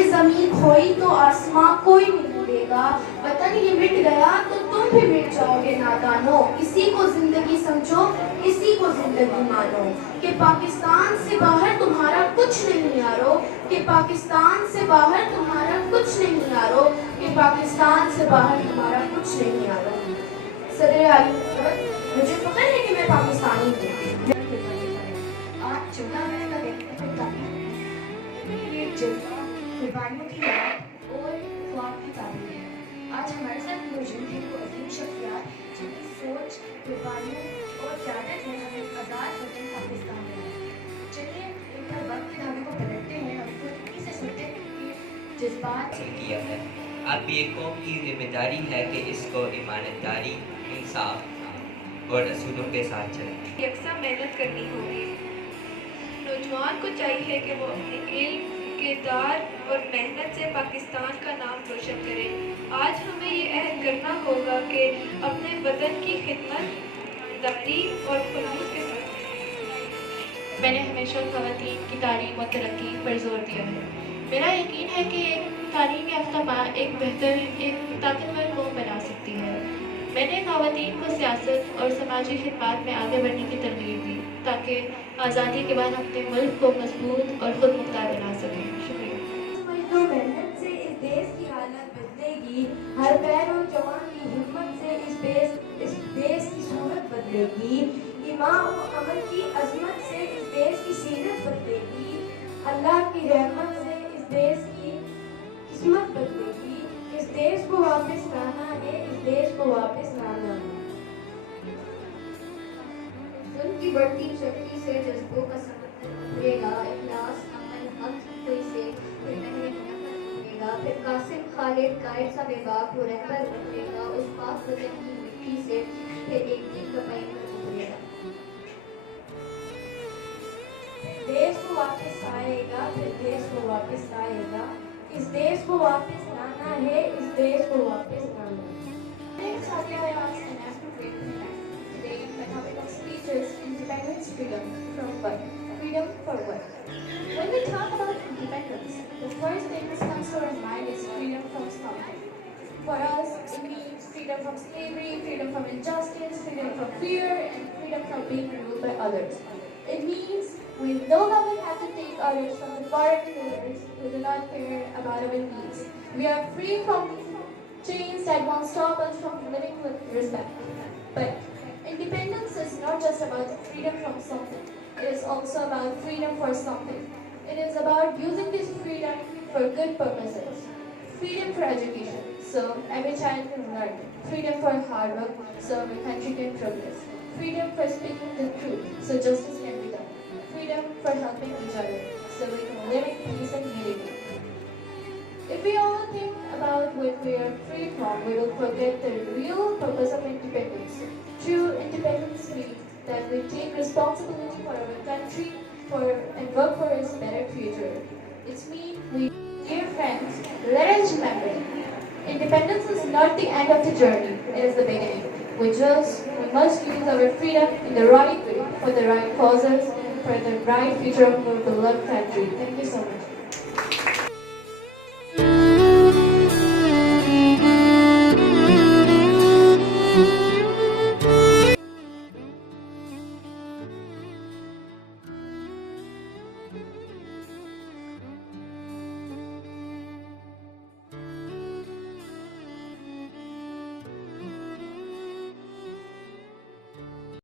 یہ زمین کھوئی تو آسمان کوئی نہیں لے گا، وطن یہ مٹ گیا تو تم بھی مٹ جاؤ گے نادانو، اسی کو زندگی سمجھو، اسی کو زندگی مانو، کہ پاکستان سے باہر تمہارا کچھ نہیں یارو، کہ پاکستان سے باہر تمہارا کچھ نہیں یارو، کہ پاکستان سے باہر تمہارا کچھ نہیں یارو۔ صدر اعلی مجھے فخر ہے کہ میں پاکستانی ہوں۔ آج 14 اگست کا دن یہ جذبہ قربانیوں کی یاد اور خواب کی تعبیر ہے۔ آج ہمارے ساتھ موجود ہیں وہ عظیم شخصیات جن کی سوچ، قربانیوں اور قیادت نے ہمیں آزاد وطن پاکستان بنایا۔ چلیے ایک بار وقت کے دھاگے کو پلٹتے ہیں اور خود ہی سے سنتے ہیں کہ جذبات کیا ہے۔ اب یہ قوم کی ذمہ داری ہے کہ اس کو ایمانداری، انصاف اور اصولوں کے ساتھ چلے۔ یکساں محنت کرنی ہوگی۔ نوجوان کو چاہیے کہ وہ اپنے علم، کردار اور محنت سے پاکستان کا نام روشن کرے۔ آج ہمیں یہ عہد کرنا ہوگا کہ اپنے وطن کی خدمت دلی اور خلوص کے ساتھ۔ میں نے ہمیشہ خواتین کی تعلیم و ترقی پر زور دیا ہے۔ میرا یقین ہے کہ ایک تعلیم یافتہ ماں ایک بہتر، ایک طاقتور قوم بنا سکتی ہے۔ میں نے خواتین کو سیاست اور سماجی خدمات میں آگے بڑھنے کی ترغیب دی تاکہ آزادی کے بعد اپنے ملک کو مضبوط اور خود مختار بنا سکیں۔ شکریہ۔ محنت سے اس دیش کی حالت بدلے گی، ہر پیر اور جوان کی ہمت سے اس دیش کی صورت بدلے گی، ایمان و عمل کی عظمت سے اس دیش کی سیرت بدلے گی، اللہ کی رحمت سے اس دیش کی قسمت بدلے گی، اس دیش کو واپس لانا ہے، اس دیش کو واپس لانا ہے۔ ظلم کی بڑھتی چکی سے جذبوں کا سمندر ابھرے گا، اخلاص، عمل، حق کوئی سے پھر نہر نفرت ابھرے گا، پھر قاسم خالد قائد سا بے باک وہ رہبر ابھرے گا، اس پاک وطن کی مٹی سے پھر ایک دن کا پیغمبر ابھرے گا۔ دیش کو واپس آئے گا، پھر دیش کو واپس آئے گا، اس دیش کو واپس لانا ہے، اس دیش کو واپس لانا ہے۔ Today, my topic of speech is independence, freedom. From what? Freedom for what? When we talk about independence, the first thing that comes to our mind is freedom from something. For us, it means freedom from slavery, freedom from injustice, freedom from fear, and freedom from being ruled by others. It means we no longer have to take others from the foreign rulers who do not care about our needs. We are free from chains that won't stop us from living with respect. But independence is not just about freedom from something. It is also about freedom for something. It is about using this freedom for good purposes. Freedom for education, so every child can learn. Freedom for hard work, so our country can progress. Freedom for speaking the truth, so justice can be done. Freedom for helping each other, so we can live in peace and unity. If we all think about what we are free from, we will forget the real purpose of independence. True independence means that we take responsibility for our country and work for its better future. It means dear friends, let us remember, independence is not the end of the journey, it is the beginning. We must use our freedom in the right way, for the right causes, for the bright future of our beloved country. Thank you so much.